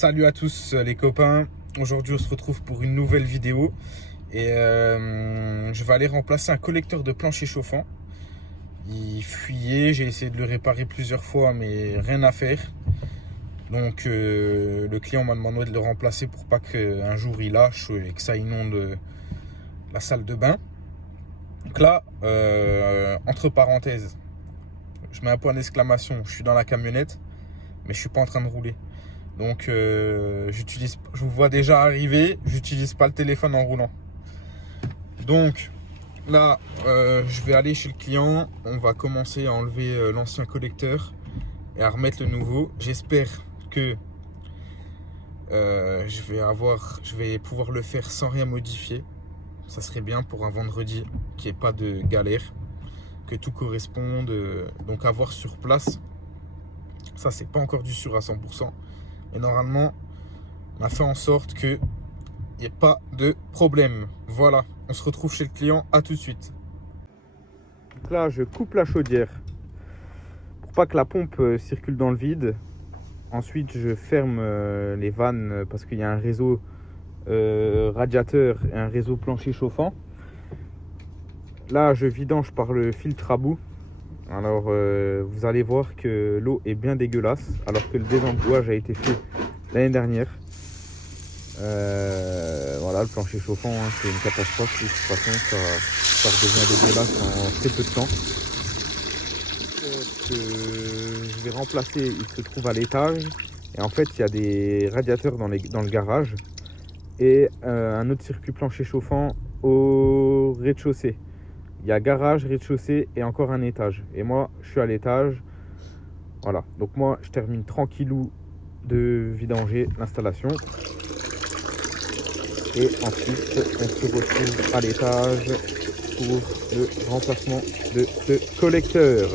Salut à tous les copains, aujourd'hui on se retrouve pour une nouvelle vidéo et je vais aller remplacer un collecteur de plancher chauffant. Il fuyait, j'ai essayé de le réparer plusieurs fois mais rien à faire. Donc le client m'a demandé de le remplacer pour pas qu'un jour il lâche et que ça inonde la salle de bain. Donc là, entre parenthèses, je mets un point d'exclamation, je suis dans la camionnette mais je suis pas en train de rouler. Donc je vous vois déjà arriver, j'utilise pas le téléphone en roulant. Donc là, je vais aller chez le client, on va commencer à enlever l'ancien collecteur et à remettre le nouveau. J'espère que je vais pouvoir le faire sans rien modifier. Ça serait bien pour un vendredi, qu'il n'y ait pas de galère, que tout corresponde. Donc à voir sur place. Ça, c'est pas encore du sûr à 100%. Et normalement, on a fait en sorte qu'il n'y ait pas de problème. Voilà, on se retrouve chez le client, à tout de suite. Donc là, je coupe la chaudière pour pas que la pompe circule dans le vide. Ensuite, je ferme les vannes parce qu'il y a un réseau radiateur et un réseau plancher chauffant. Là, je vidange par le filtre à bout. Alors, vous allez voir que l'eau est bien dégueulasse alors que le désembouage a été fait l'année dernière. Voilà, le plancher chauffant, hein, c'est une catastrophe. De toute façon, ça redevient dégueulasse en très peu de temps. Ce que je vais remplacer, il se trouve à l'étage. Et en fait, il y a des radiateurs dans le garage et un autre circuit plancher chauffant au rez-de-chaussée. Il y a garage, rez-de-chaussée et encore un étage. Et moi, je suis à l'étage. Voilà, donc moi, je termine tranquillou de vidanger l'installation. Et ensuite, on se retrouve à l'étage pour le remplacement de ce collecteur.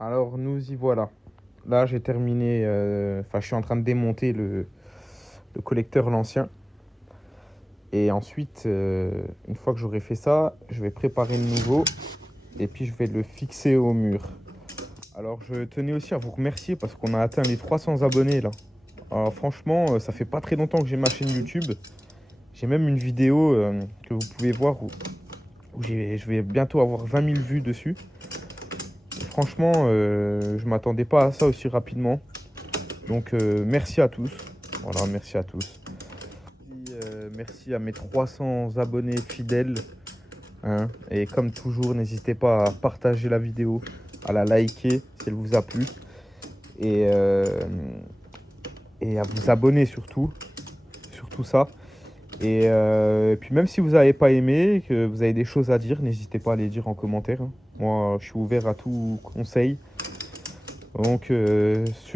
Alors, nous y voilà. Là, j'ai terminé, je suis en train de démonter le collecteur, l'ancien. Et ensuite, une fois que j'aurai fait ça, je vais préparer le nouveau. Et puis, je vais le fixer au mur. Alors, je tenais aussi à vous remercier parce qu'on a atteint les 300 abonnés là. Alors, franchement, ça fait pas très longtemps que j'ai ma chaîne YouTube. J'ai même une vidéo que vous pouvez voir où je vais bientôt avoir 20 000 vues dessus. Et franchement, je m'attendais pas à ça aussi rapidement. Donc, merci à tous. Voilà, merci à tous. Merci à mes 300 abonnés fidèles. Hein. Et comme toujours, n'hésitez pas à partager la vidéo, à la liker si elle vous a plu. Et à vous abonner surtout ça. Et puis même si vous n'avez pas aimé, que vous avez des choses à dire, n'hésitez pas à les dire en commentaire. Hein. Moi, je suis ouvert à tout conseil. Donc,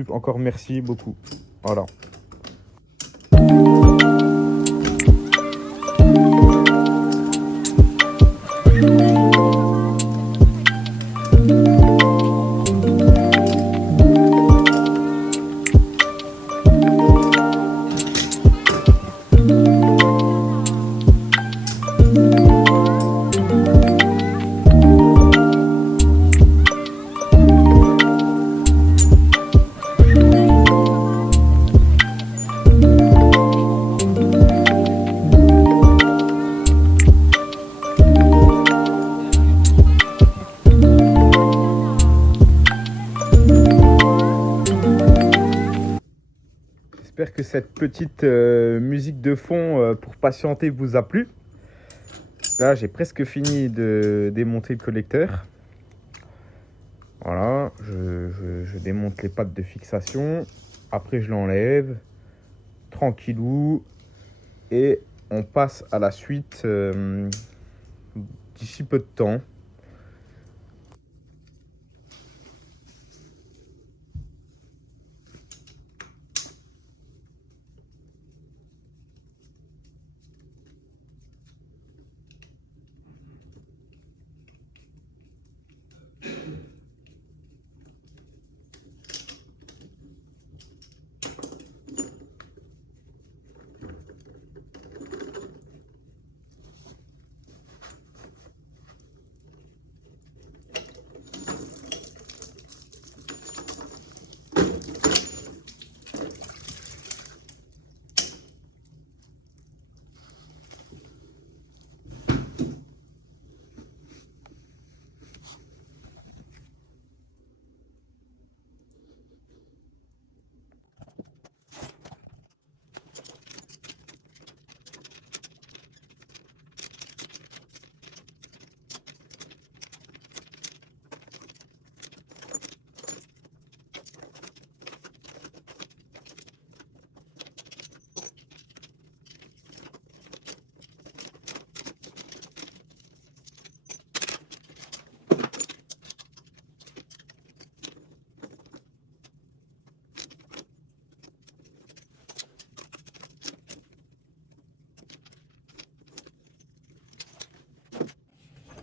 encore merci beaucoup. Voilà. J'espère que cette petite musique de fond pour patienter vous a plu. Là, j'ai presque fini de démonter le collecteur. Voilà, je démonte les pattes de fixation. Après, je l'enlève tranquillou. Et on passe à la suite d'ici peu de temps.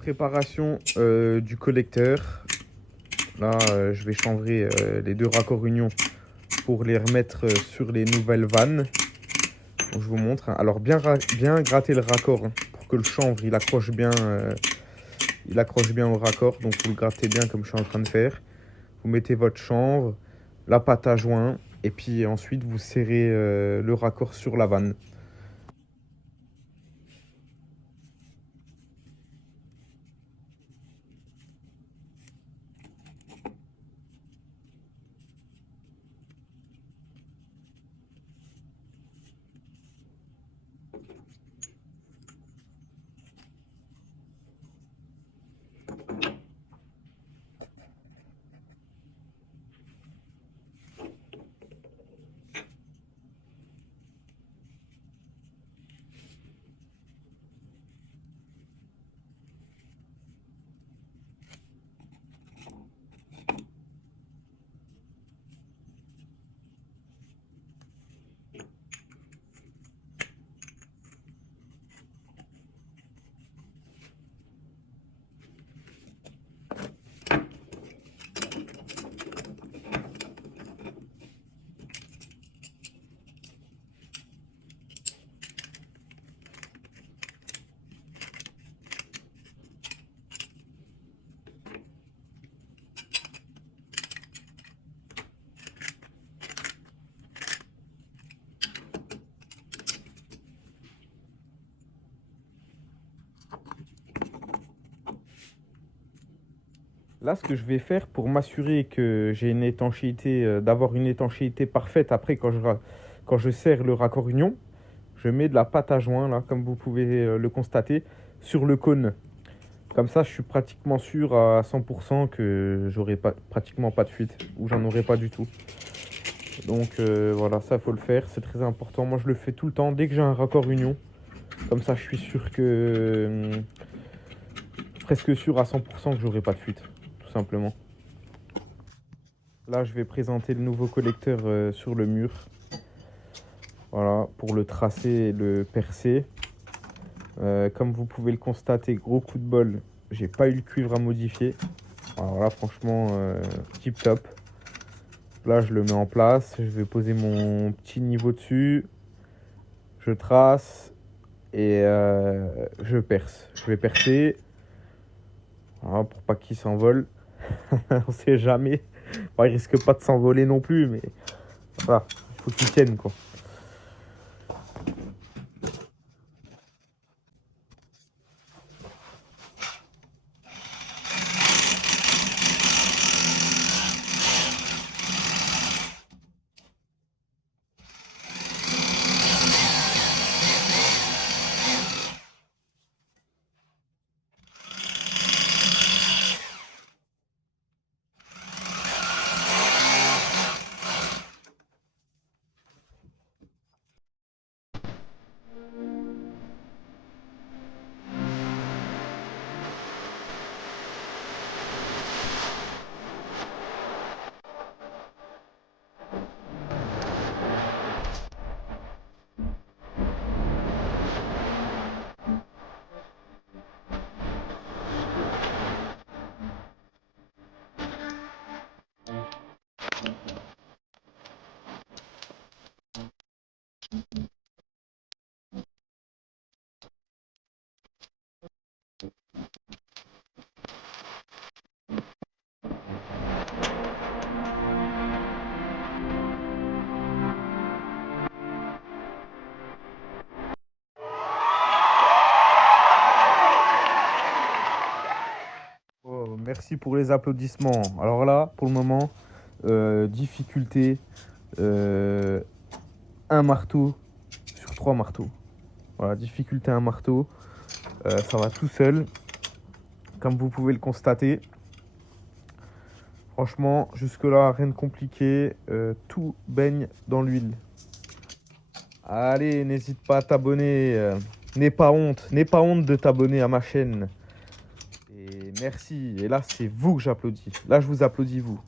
préparation du collecteur. Là, je vais chambrer les deux raccords union pour les remettre sur les nouvelles vannes. Donc, je vous montre, hein. Alors, bien gratter le raccord, hein, pour que le chanvre il accroche bien au raccord. Donc, vous le grattez bien comme je suis en train de faire. Vous mettez votre chanvre, la pâte à joint, et puis ensuite vous serrez le raccord sur la vanne. Là, ce que je vais faire pour m'assurer que j'ai une étanchéité, d'avoir une étanchéité parfaite après quand je serre le raccord union, je mets de la pâte à joint, là, comme vous pouvez le constater, sur le cône. Comme ça, je suis pratiquement sûr à 100% que j'aurai pratiquement pas de fuite, ou j'en aurai pas du tout. Donc voilà, ça faut le faire, c'est très important. Moi, je le fais tout le temps dès que j'ai un raccord union. Comme ça, je suis sûr que presque sûr à 100% que j'aurai pas de fuite, tout simplement. Là, je vais présenter le nouveau collecteur sur le mur. Voilà, pour le tracer et le percer. Comme vous pouvez le constater, gros coup de bol, j'ai pas eu le cuivre à modifier. Alors là, franchement, tip top. Là, je le mets en place. Je vais poser mon petit niveau dessus. Je trace et je perce. Je vais percer. Voilà, pour pas qu'il s'envole. On sait jamais. Bon, il risque pas de s'envoler non plus, mais voilà, il faut qu'il tienne, quoi. Oh, merci pour les applaudissements. Alors là, pour le moment, difficulté, euh, un marteau sur 3 marteaux. Voilà, difficulté un marteau. Ça va tout seul, comme vous pouvez le constater. Franchement, jusque-là, rien de compliqué. Tout baigne dans l'huile. Allez, n'hésite pas à t'abonner. N'aie pas honte de t'abonner à ma chaîne. Et merci. Et là, c'est vous que j'applaudis. Là, je vous applaudis, vous.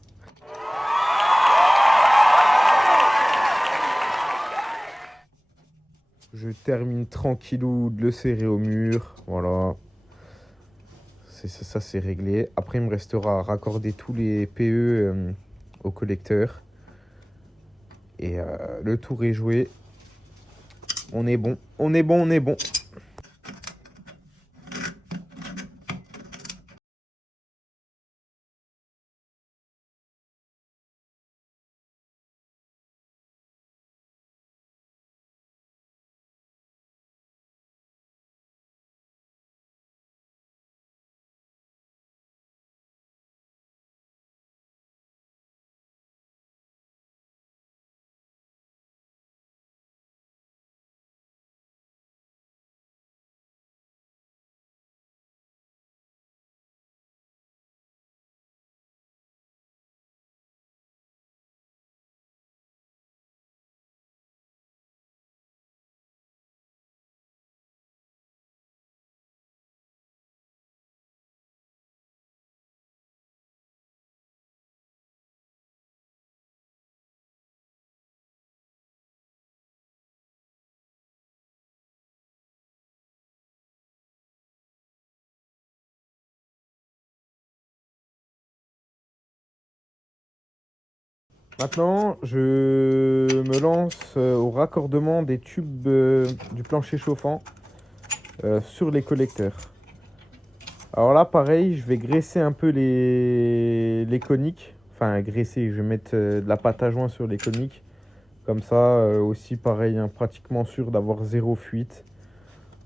Je termine tranquillou de le serrer au mur. Voilà. ça c'est réglé. Après, il me restera à raccorder tous les PE au collecteur. Et le tour est joué. On est bon, on est bon, on est bon. Maintenant, je me lance au raccordement des tubes du plancher chauffant sur les collecteurs. Alors là, pareil, je vais graisser un peu les coniques. Enfin, graisser, je vais mettre de la pâte à joint sur les coniques. Comme ça, aussi pareil, hein, pratiquement sûr d'avoir zéro fuite.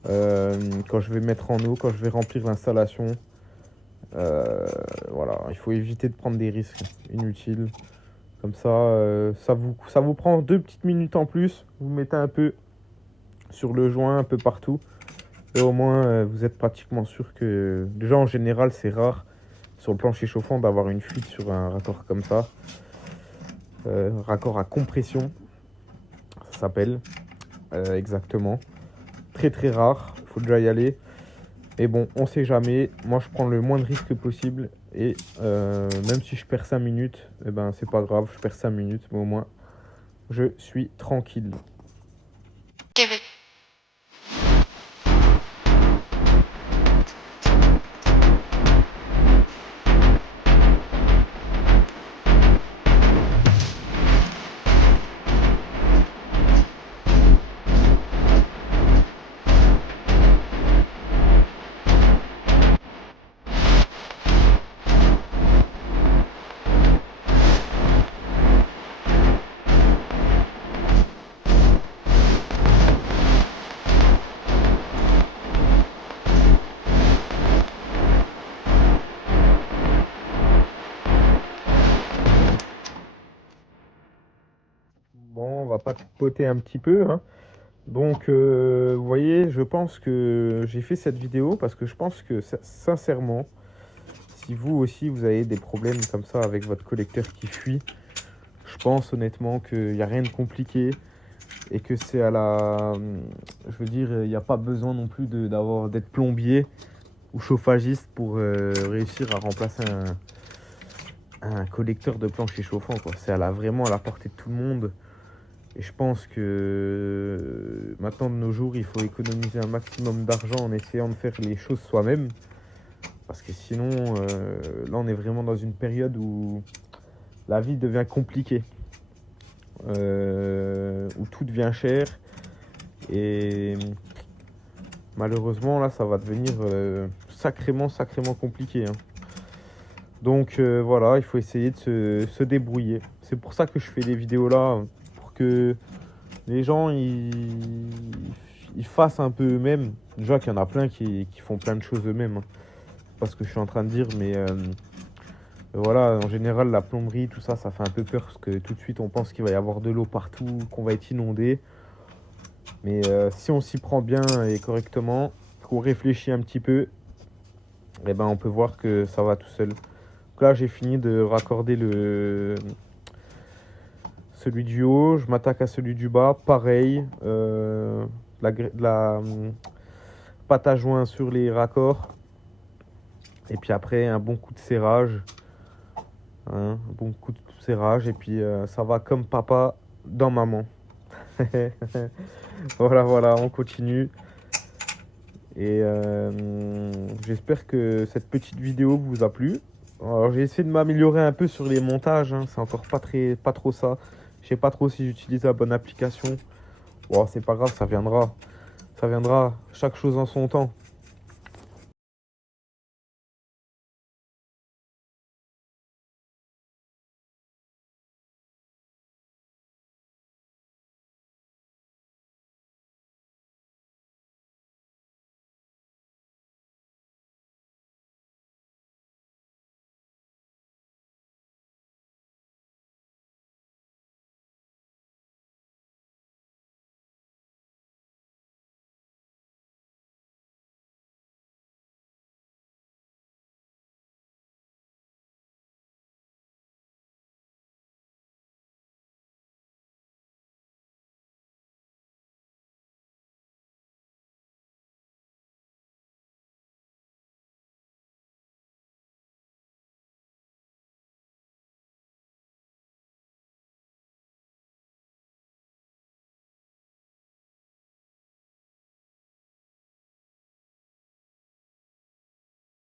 Quand je vais mettre en eau, quand je vais remplir l'installation. Voilà, il faut éviter de prendre des risques inutiles. Comme ça, ça vous prend 2 petites minutes en plus. Vous mettez un peu sur le joint, un peu partout. Et au moins, vous êtes pratiquement sûr que... Déjà, en général, c'est rare sur le plancher chauffant d'avoir une fuite sur un raccord comme ça. Raccord à compression, ça s'appelle. Exactement. Très très rare, il faut déjà y aller. Mais bon, on sait jamais. Moi, je prends le moins de risques possible. Et même si je perds 5 minutes, eh ben, c'est pas grave, je perds 5 minutes, mais au moins, je suis tranquille. Bon, on va pas papoter un petit peu, hein. Donc, vous voyez, je pense que j'ai fait cette vidéo parce que je pense que, sincèrement, si vous aussi, vous avez des problèmes comme ça avec votre collecteur qui fuit, je pense honnêtement qu'il n'y a rien de compliqué et que c'est à la... Je veux dire, il n'y a pas besoin non plus d'être plombier ou chauffagiste pour réussir à remplacer un collecteur de plancher chauffant, quoi. C'est vraiment à la portée de tout le monde. Et je pense que maintenant de nos jours, il faut économiser un maximum d'argent en essayant de faire les choses soi-même. Parce que sinon, là, on est vraiment dans une période où la vie devient compliquée. Où tout devient cher. Et malheureusement, là, ça va devenir sacrément compliqué, hein. Donc voilà, il faut essayer de se débrouiller. C'est pour ça que je fais des vidéos là, pour que les gens ils fassent un peu eux-mêmes. Déjà qu'il y en a plein qui font plein de choses eux-mêmes, hein. C'est pas ce que je suis en train de dire, mais voilà, en général, la plomberie, tout ça, ça fait un peu peur parce que tout de suite, on pense qu'il va y avoir de l'eau partout, qu'on va être inondé. Mais si on s'y prend bien et correctement, qu'on réfléchit un petit peu, eh ben, on peut voir que ça va tout seul. Donc là, j'ai fini de raccorder celui du haut. Je m'attaque à celui du bas. Pareil, la pâte à joint sur les raccords. Et puis après, un bon coup de serrage. Hein, un bon coup de serrage. Et puis, ça va comme papa dans maman. Voilà, on continue. Et j'espère que cette petite vidéo vous a plu. Alors j'ai essayé de m'améliorer un peu sur les montages, hein. C'est encore pas trop ça. Je sais pas trop si j'utilise la bonne application. Bon, c'est pas grave, ça viendra. Ça viendra, chaque chose en son temps.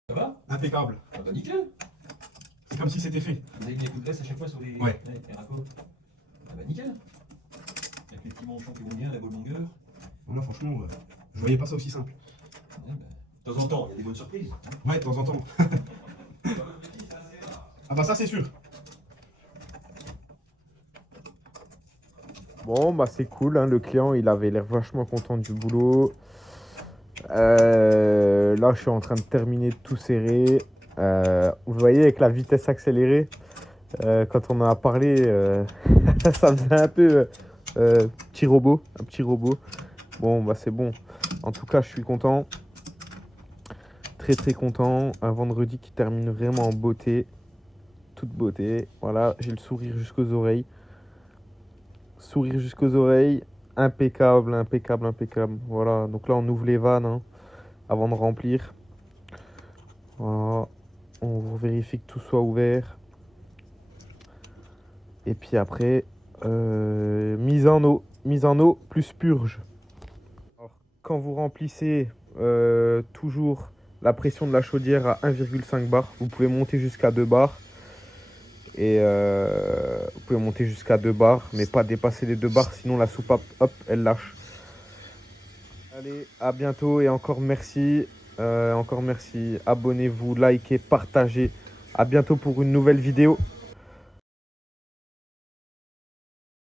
Ça va? Impeccable. Ah bah nickel. C'est comme si c'était fait. Vous avez mis les coups de presse à chaque fois sur les, Ouais. les raccords. Ah bah nickel. Avec les petits manchons qui vont bien, la bonne longueur. Voilà, franchement, je voyais pas ça aussi simple. Ouais, bah, de temps en temps, il y a des bonnes surprises. Ouais, de temps en temps. Ah bah ça c'est sûr. Bon, bah c'est cool, hein, le client il avait l'air vachement content du boulot. Là, je suis en train de terminer de tout serrer. Vous voyez, avec la vitesse accélérée, quand on en a parlé, ça faisait un peu petit robot, un petit robot. Bon, bah c'est bon. En tout cas, je suis content. Très très content. Un vendredi qui termine vraiment en beauté. Toute beauté. Voilà, j'ai le sourire jusqu'aux oreilles. Sourire jusqu'aux oreilles. Impeccable, impeccable, impeccable. Voilà, donc là on ouvre les vannes, hein, avant de remplir. Voilà. On vérifie que tout soit ouvert. Et puis après, mise en eau plus purge. Alors, quand vous remplissez toujours la pression de la chaudière à 1,5 bar, vous pouvez monter jusqu'à 2 bars. Et vous pouvez monter jusqu'à 2 bars, mais pas dépasser les 2 bars, sinon la soupape, hop, elle lâche. Allez, à bientôt et encore merci. Abonnez-vous, likez, partagez. À bientôt pour une nouvelle vidéo.